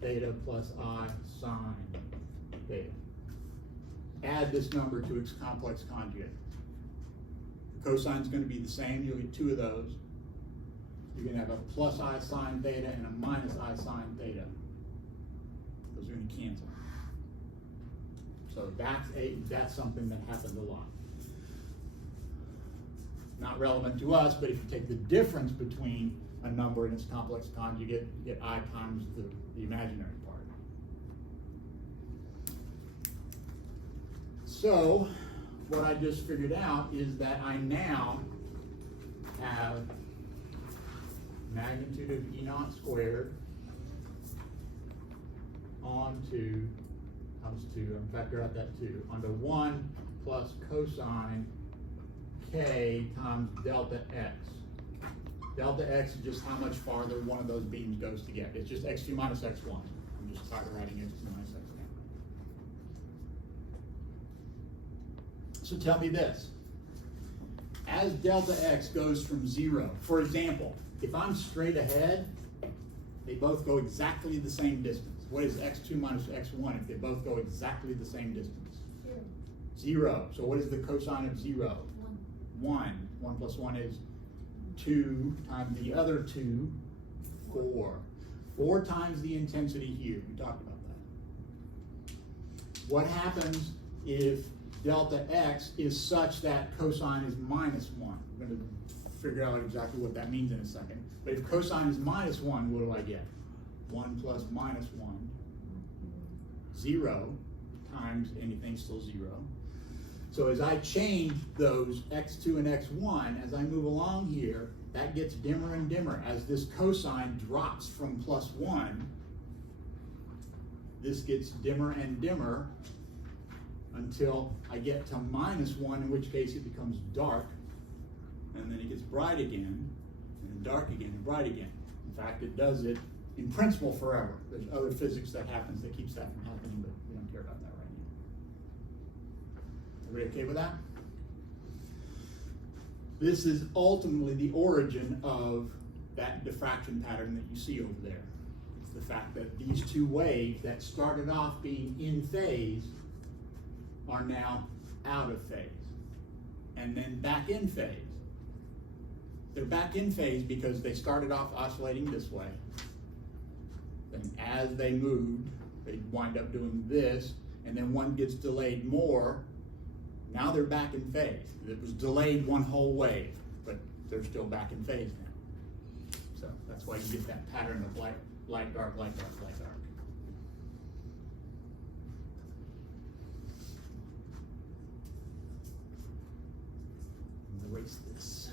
theta plus I sine theta. Add this number to its complex conjugate. The cosine is going to be the same. You'll get 2 of those. You're going to have a plus I sine theta and a minus I sine theta. Those are going to cancel. So that's something that happens a lot. Not relevant to us, but if you take the difference between a number and its complex conjugate, you get I times the imaginary part. So, what I just figured out is that I now have magnitude of E naught squared onto, comes to, factor out that 2, onto 1 plus cosine k times delta x. Delta x is just how much farther one of those beams goes to get. It's just x2 minus x1. I'm just writing x2 minus x1. So tell me this. As delta x goes from 0, for example, if I'm straight ahead, they both go exactly the same distance. What is x2 minus x1 if they both go exactly the same distance? 0. So what is the cosine of 0? 1. 1 plus 1 is 2 times the other 2, 4. 4 times the intensity here. We talked about that. What happens if delta x is such that cosine is minus 1? We're going to figure out exactly what that means in a second. But if cosine is minus 1, what do I get? 1 plus minus 1. 0 times anything still 0. So as I change those x2 and x1, as I move along here, that gets dimmer and dimmer. As this cosine drops from plus 1, this gets dimmer and dimmer until I get to minus 1, in which case it becomes dark, and then it gets bright again, and dark again, and bright again. In fact, it does it in principle forever. There's other physics that happens that keeps that from happening, but we don't care about that right now. Everybody okay with that? This is ultimately the origin of that diffraction pattern that you see over there. It's the fact that these two waves that started off being in phase are now out of phase, and then back in phase. They're back in phase because they started off oscillating this way. Then as they moved, they wind up doing this, and then one gets delayed more. Now they're back in phase. It was delayed one whole wave, but they're still back in phase now. So that's why you get that pattern of light, light, dark, light, dark, light, dark. I'm gonna erase this.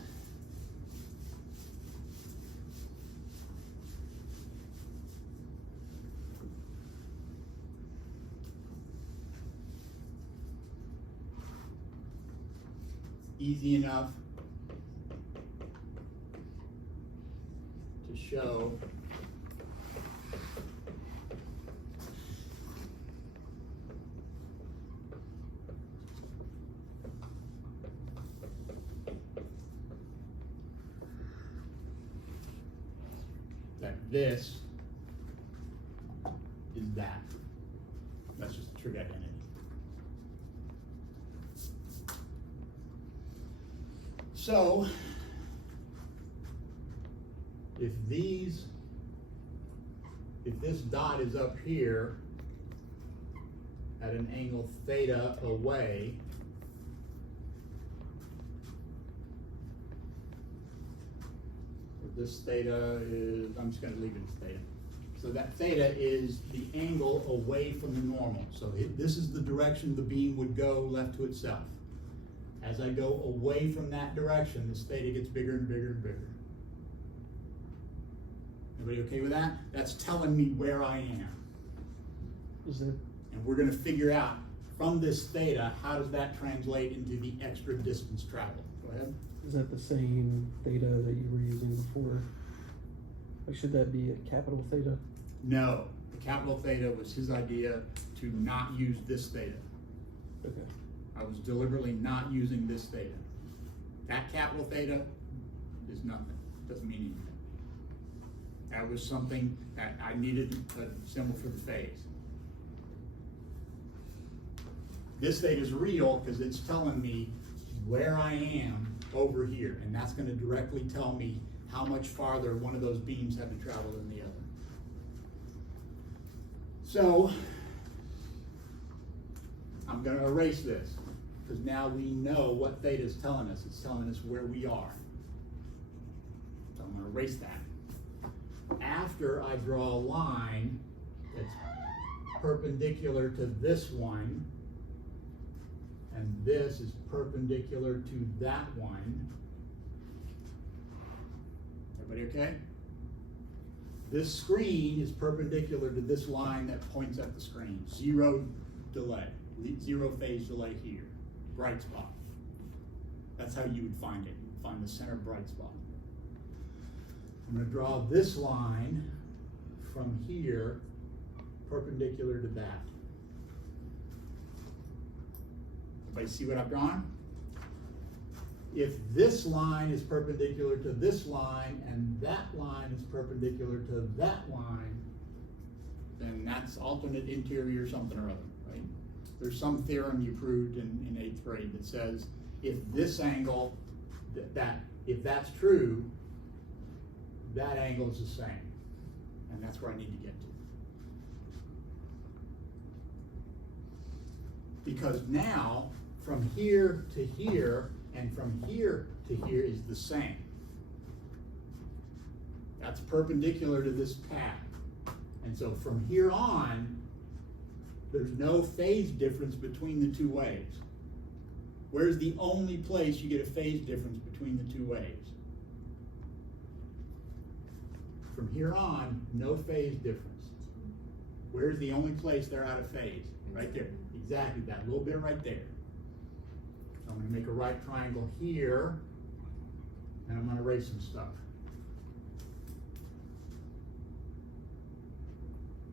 Easy enough to show that this is that. That's just a trig identity. So, if this dot is up here at an angle theta away, this theta is, I'm just going to leave it as theta. So that theta is the angle away from the normal. So this is the direction the beam would go left to itself. As I go away from that direction, this theta gets bigger and bigger and bigger. Everybody okay with that? That's telling me where I am. Is that, And we're going to figure out from this theta, how does that translate into the extra distance traveled? Go ahead. is that the same theta that you were using before? Like, should that be a capital theta? No, the capital theta was his idea to not use this theta. Okay. I was deliberately not using this theta. That capital theta is nothing, doesn't mean anything. That was something that I needed a symbol for the phase. This theta is real because it's telling me where I am over here, and that's going to directly tell me how much farther one of those beams had to travel than the other. So, I'm going to erase this, because now we know what theta is telling us. It's telling us where we are. So I'm going to erase that. After I draw a line that's perpendicular to this one, and this is perpendicular to that one. Everybody okay? This screen is perpendicular to this line that points at the screen. Zero delay, zero phase delay here. Bright spot. That's how you would find it. You would find the center bright spot. I'm going to draw this line from here perpendicular to that. Everybody see what I've drawn? If this line is perpendicular to this line and that line is perpendicular to that line, then that's alternate interior something or other, right? There's some theorem you proved in 8th grade that says if this angle, if that's true, that angle is the same. And that's where I need to get to. Because now, from here to here, and from here to here is the same. That's perpendicular to this path. And so from here on, there's no phase difference between the two waves. Where's the only place you get a phase difference between the two waves? From here on, no phase difference. Where's the only place they're out of phase? Right there. Exactly, that little bit right there. So I'm going to make a right triangle here, and I'm going to erase some stuff.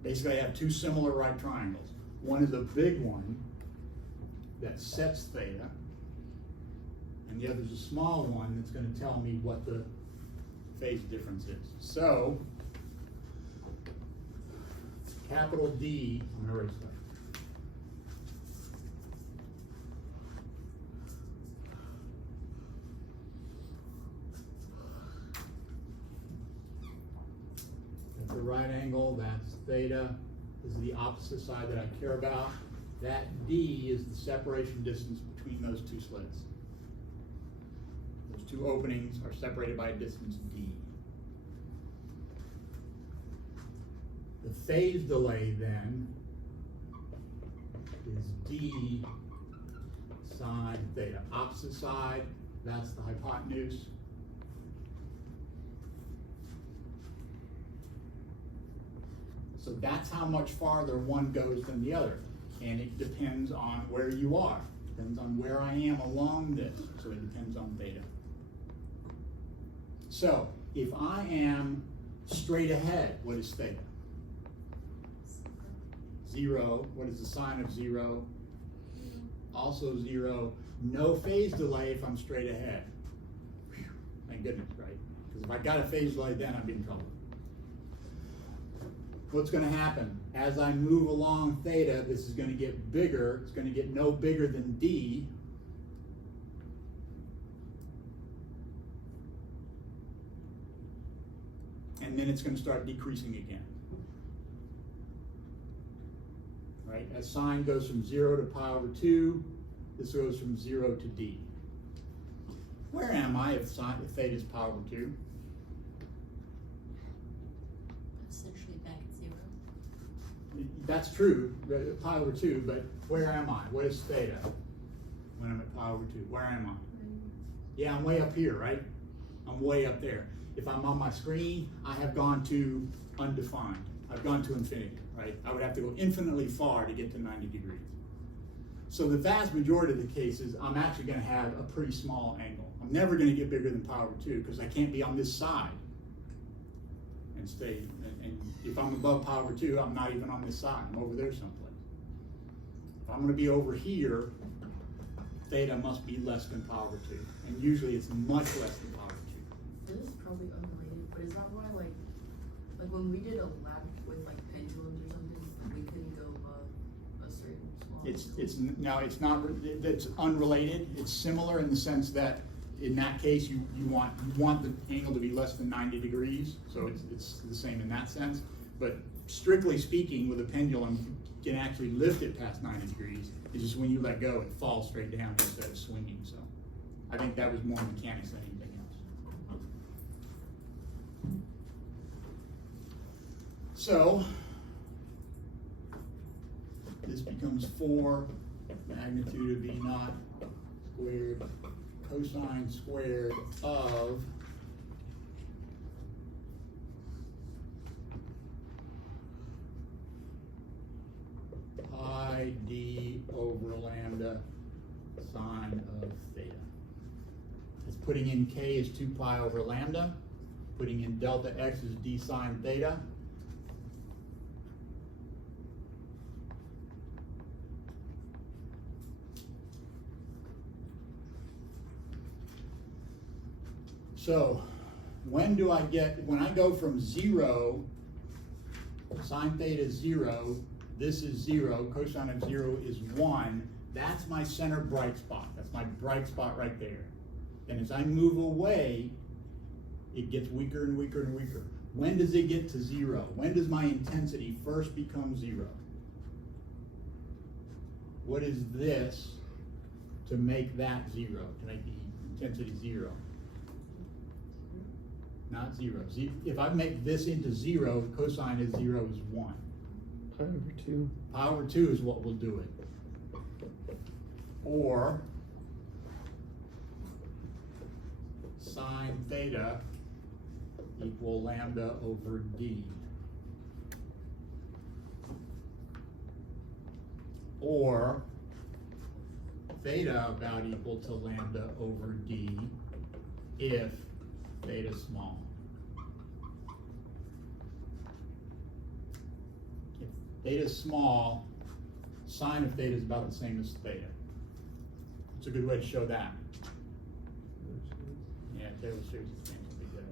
Basically, I have two similar right triangles. One is a big one that sets theta, and the other is a small one that's going to tell me what the phase difference is. So, capital D, I'm going to erase that. The right angle, that's theta. This is the opposite side that I care about. That D is the separation distance between those two slits. Those two openings are separated by a distance D. The phase delay then is D sine theta. Opposite side, that's the hypotenuse. So that's how much farther one goes than the other. And it depends on where you are. Depends on where I am along this. So it depends on theta. So if I am straight ahead, what is theta? 0. What is the sine of 0? Also 0. No phase delay if I'm straight ahead. Whew, thank goodness, right? Because if I got a phase delay then I'd be in trouble. what's gonna happen? As I move along theta, this is gonna get bigger, it's gonna get no bigger than D. And then it's gonna start decreasing again. Right, as sine goes from 0 to pi over 2, this goes from 0 to D. Where am I if theta is pi over 2? Essentially back at 0. That's true, pi over 2, but where am I? What is theta when I'm at pi over 2? Where am I? Yeah, I'm way up here, right? I'm way up there. If I'm on my screen, I have gone to undefined. I've gone to infinity, right? I would have to go infinitely far to get to 90 degrees. So the vast majority of the cases, I'm actually gonna have a pretty small angle. I'm never gonna get bigger than pi over 2 because I can't be on this side and stay, and if I'm above pi over 2, I'm not even on this side, I'm over there someplace. If I'm gonna be over here, theta must be less than pi over 2, and usually it's much less than pi over 2. This is probably unrelated, but is that why like when we did a lab with like pendulums or something, we couldn't go above a certain small It's not, it's unrelated. It's similar in the sense that in that case, you want the angle to be less than 90 degrees. So it's the same in that sense. But strictly speaking, with a pendulum, you can actually lift it past 90 degrees. It's just when you let go, it falls straight down instead of swinging. So I think that was more mechanics than anything else. So this becomes 4 magnitude of V naught squared cosine squared of pi d over lambda sine of theta. It's putting in k is 2 pi over lambda, putting in delta x is d sine theta. So when I go from 0, sine theta is 0, this is 0, cosine of 0 is 1, that's my center bright spot. That's my bright spot right there. And as I move away, it gets weaker and weaker and weaker. When does it get to 0? When does my intensity first become 0? What is this to make that 0, to make the intensity 0? Not 0. If I make this into 0, cosine of 0 is 1. Pi over 2. Pi over 2 is what will do it. Or sine theta equal lambda over d. Or theta about equal to lambda over d if theta is small. If theta is small, sine of theta is about the same as theta. It's a good way to show that. Yeah, Taylor series expansion would be a good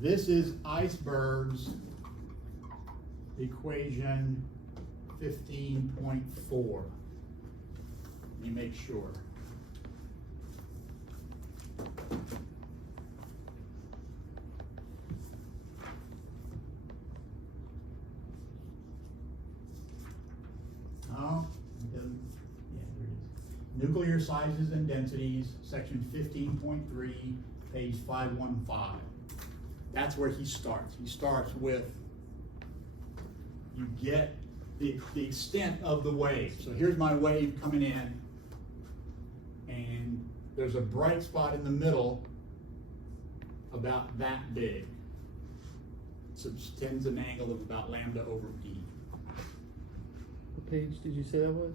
idea. This is Iceberg's equation 15.4. Let me make sure. Oh, yeah, there it is. Nuclear sizes and densities, section 15.3, page 515. That's where he starts. He starts with, you get the extent of the wave. So here's my wave coming in, and there's a bright spot in the middle about that big. So it tends an angle of about lambda over d. What page did you say that was?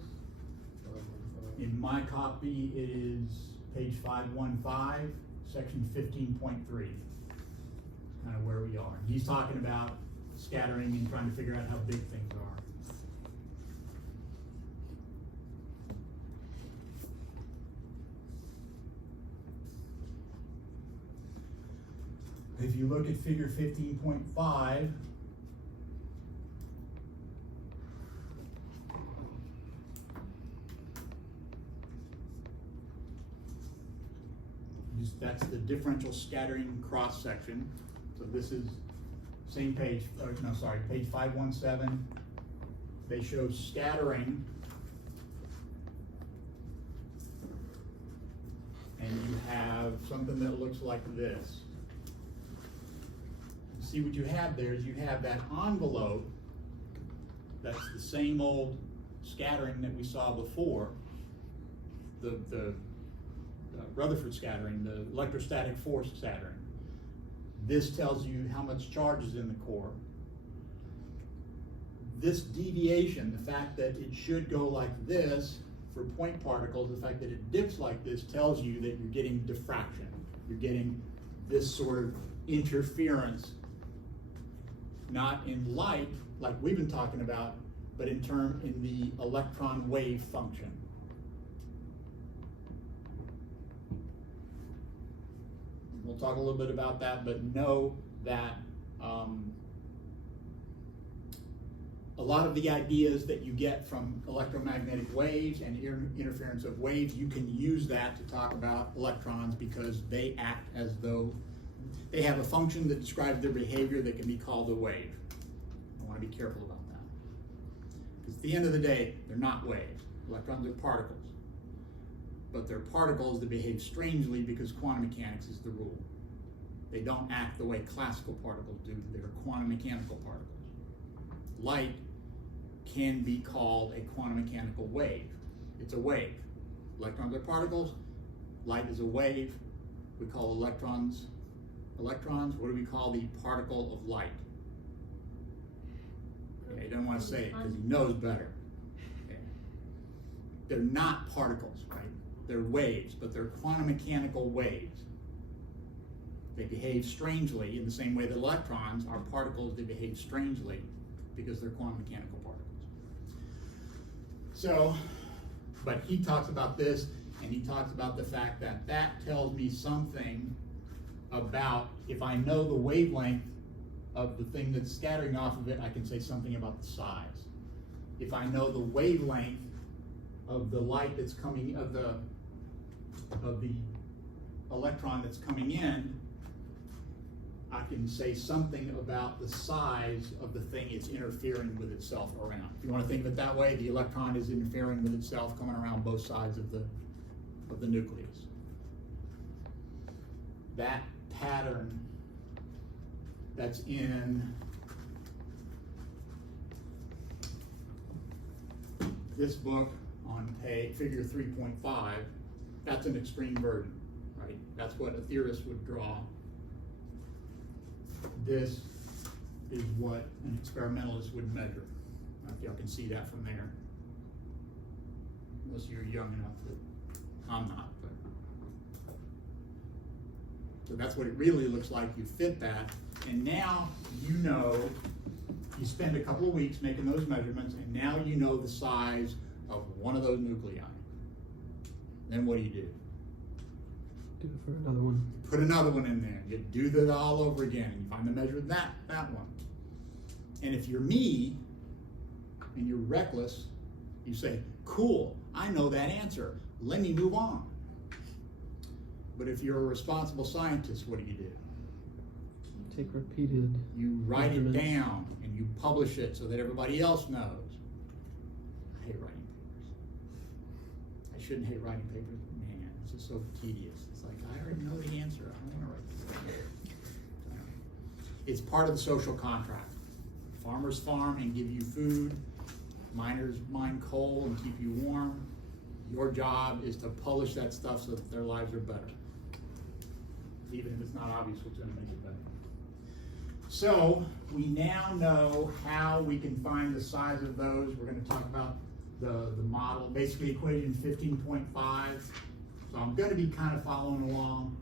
In my copy, it is page 515, section 15.3. Kind of where we are. He's talking about scattering and trying to figure out how big things are. if you look at figure 15.5, that's the differential scattering cross section. So this is same page, or no, sorry, page 517. They show scattering, and you have something that looks like this. See what you have there is you have that envelope that's the same old scattering that we saw before, the Rutherford scattering, the electrostatic force scattering. This tells you how much charge is in the core. This deviation, the fact that it should go like this for point particles, the fact that it dips like this tells you that you're getting diffraction. You're getting this sort of interference, not in light, like we've been talking about, but in the electron wave function. We'll talk a little bit about that, but know that a lot of the ideas that you get from electromagnetic waves and interference of waves, you can use that to talk about electrons because they act as though they have a function that describes their behavior that can be called a wave. I want to be careful about that. Because at the end of the day, they're not waves. Electrons are particles. But they're particles that behave strangely because quantum mechanics is the rule. They don't act the way classical particles do. They're quantum mechanical particles. Light can be called a quantum mechanical wave. It's a wave. Electrons are particles. Light is a wave. We call electrons. What do we call the particle of light? Okay, he doesn't want to say it because he knows better. Okay. They're not particles, right? They're waves, but they're quantum mechanical waves. They behave strangely in the same way that electrons are particles. They behave strangely because they're quantum mechanical particles. So, but he talks about this, and he talks about the fact that that tells me something about, if I know the wavelength of the thing that's scattering off of it, I can say something about the size. If I know the wavelength of the light that's coming, of the electron that's coming in, I can say something about the size of the thing it's interfering with itself around. If you want to think of it that way, the electron is interfering with itself coming around both sides of the nucleus. That pattern that's in this book on figure 3.5, that's an extreme version, right? That's what a theorist would draw. This is what an experimentalist would measure. I don't know if y'all can see that from there. Unless you're young enough that I'm not. But. So that's what it really looks like. You fit that, and now you know, you spend a couple of weeks making those measurements, and now you know the size of one of those nuclei. Then what do? Do it for another one. Put another one in there. You do that all over again. You find the measure of that one. And if you're me, and you're reckless, you say, cool, I know that answer. Let me move on. But if you're a responsible scientist, what do? Take repeated. You write it down and you publish it so that everybody else knows. I hate writing papers. I shouldn't hate writing papers. Man, it's just so tedious. It's like, I already know the answer. I don't want to write this down. It's part of the social contract. Farmers farm and give you food. Miners mine coal and keep you warm. Your job is to publish that stuff so that their lives are better. Even if it's not obvious what's going to make it better. So we now know how we can find the size of those. We're going to talk about the model, basically equation 15.5. So I'm going to be kind of following along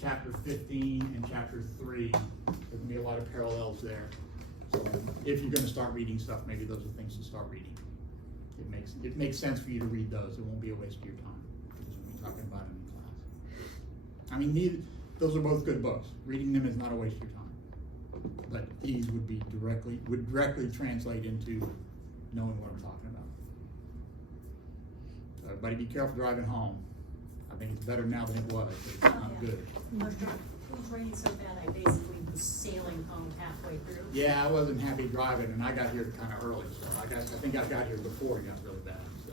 chapter 15 and chapter 3. There's going to be a lot of parallels there. So if you're going to start reading stuff, maybe those are things to start reading. It makes sense for you to read those. It won't be a waste of your time because we'll be talking about it in class. I mean, those are both good books. Reading them is not a waste of your time. But these would directly translate into knowing what I'm talking about. So everybody be careful driving home. I think it's better now than it was, but it's not Yeah. good. It was raining so bad, I basically was sailing home halfway through. Yeah, I wasn't happy driving, and I got here kinda early, so I think I got here before it got really bad, so.